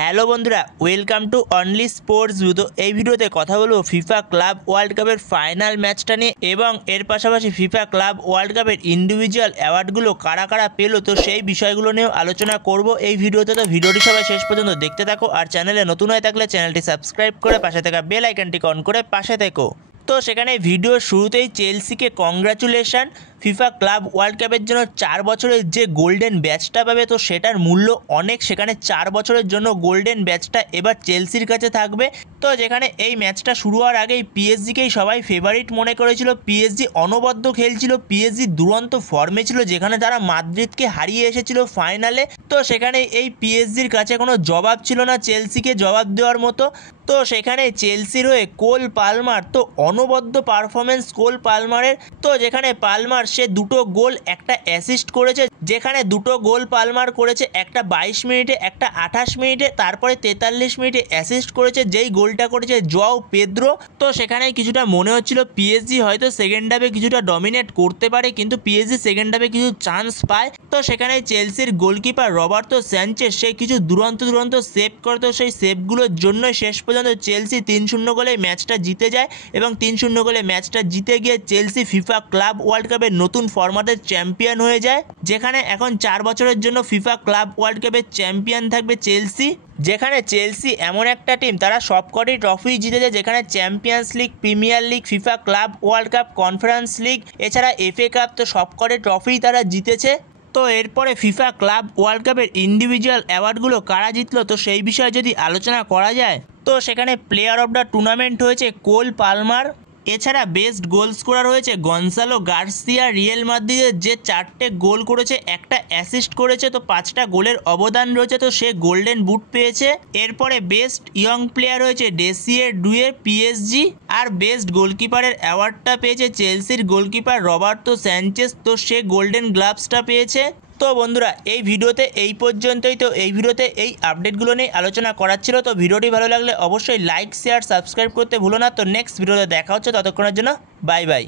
Hello বন্ধুরা, welcome to only sports view. তো এই ভিডিওতে কথা বলবো ফিফা ক্লাব ওয়ার্ল্ড কাপের ফাইনাল ম্যাচটা নিয়ে এবং এর পাশাপাশি ফিফা ক্লাব ওয়ার্ল্ড কাপের ইন্ডিভিজুয়াল অ্যাওয়ার্ডগুলো কারা কারা পেলো, তো সেই বিষয়গুলো নিয়েও আলোচনা করব এই ভিডিওতে। তো ভিডিওটি সবাই শেষ পর্যন্ত দেখতে থাকো, আর চ্যানেলে নতুন হয়ে থাকলে চ্যানেলটি সাবস্ক্রাইব করে পাশে থাকা বেল আইকনটি অন করে পাশে থেকো। তো সেখানে ভিডিওর শুরুতেই চেলসিকে কংগ্রাচুলেশন, ফিফা ক্লাব ওয়ার্ল্ড কাপের জন্য 4 বছরের যে গোল্ডেন ব্যাচটা পাবে, তো সেটার মূল্য অনেক। সেখানে 4 বছরের জন্য গোল্ডেন ব্যাচটা এবার চেলসির কাছে থাকবে। তো যেখানে এই ম্যাচটা শুরু হওয়ার আগেই পিএসজিকেই সবাই ফেভারিট মনে করেছিল। পিএসজি অনবদ্য খেলছিল, পিএসজি দুরন্ত ফর্মে ছিল, যেখানে তারা মাদ্রিদকে হারিয়ে এসেছিল ফাইনালে। তো সেখানে এই পিএসজির কাছে কোনো জবাব ছিল না চেলসিকে জবাব দেওয়ার মতো। তো সেখানে চেলসির হয়ে কোল পালমার, তো অনবদ্য পারফরমেন্স কোল পালমারের। তো যেখানে পালমার সে দুটো গোল একটা অ্যাসিস্ট করেছে, যেখানে দুটো গোল পালমার করেছে, একটা 22 মিনিটে একটা 28 মিনিটে, তারপরে 43 মিনিটে অ্যাসিস্ট করেছে, যেই গোলটা করেছে জোয়াও পেদ্রো। তো সেখানে কিছুটা মনে হচ্ছিল পিএসজি হয়তো সেকেন্ড হাফে কিছুটা ডমিনেট করতে পারে, কিন্তু পিএসজি সেকেন্ড হাফে কিছু চান্স পায়। তো সেখানে চেলসির গোলকিপার রবার্তো স্যানচেজ সে কিছু দুরন্ত সেভ করে, তো সেই সেভগুলোর জন্য শেষ পর্যন্ত চেলসি 3-0 গোলে ম্যাচটা জিতে যায় এবং 3-0 গোলে ম্যাচটা জিতে গিয়ে চেলসি ফিফা ক্লাব ওয়ার্ল্ড কাপের নতুন ফরম্যাটের চ্যাম্পিয়ন হয়ে যায়। যেখানে এখন 4 বছরের জন্য ফিফা ক্লাব ওয়ার্ল্ড কাপের চ্যাম্পিয়ন থাকবে চেলসি। যেখানে চেলসি এমন একটা টিম, তারা সবকটি ট্রফি জিতেছে, যেখানে champions league, premier league, FIFA club world cup, conference league, এছাড়া এফএ কাপ, তো সবকটি ট্রফি তারা জিতেছে। তো এরপরে ফিফা ক্লাব ওয়ার্ল্ড কাপের ইন্ডিভিজুয়াল অ্যাওয়ার্ডগুলো কারা জিতলো, তো সেই বিষয়ে যদি আলোচনা করা যায়, তো সেখানে প্লেয়ার অফ দ্য টুর্নামেন্ট হয়েছে কোল পালমার। এছাড়া বেস্ট গোল স্কোরার হয়েছে গনসালো গার্সিয়া, রিয়েল মাদ্রিদের যে 4টে গোল করেছে, একটা অ্যাসিস্ট করেছে, তো 5টা গোলের অবদান রয়েছে, তো সে গোল্ডেন বুট পেয়েছে। এরপরে বেস্ট ইয়ং প্লেয়ার হয়েছে ডেসিয়ে ডুয়ে, পিএসজি। আর বেস্ট গোলকিপারের অ্যাওয়ার্ডটা পেয়েছে চেলসির গোলকিপার রবার্তো স্যানচেজ, তো সে গোল্ডেন গ্লাভসটা পেয়েছে। তো বন্ধুরা, এই ভিডিওতে এই পর্যন্তই। তো এই ভিডিওতে এই আপডেটগুলো নিয়ে আলোচনা করার ছিল। তো ভিডিওটি ভালো লাগলে অবশ্যই লাইক, শেয়ার, সাবস্ক্রাইব করতে ভুলো না। তো নেক্সট ভিডিওতে দেখা হচ্ছে, ততক্ষণের জন্য বাই বাই।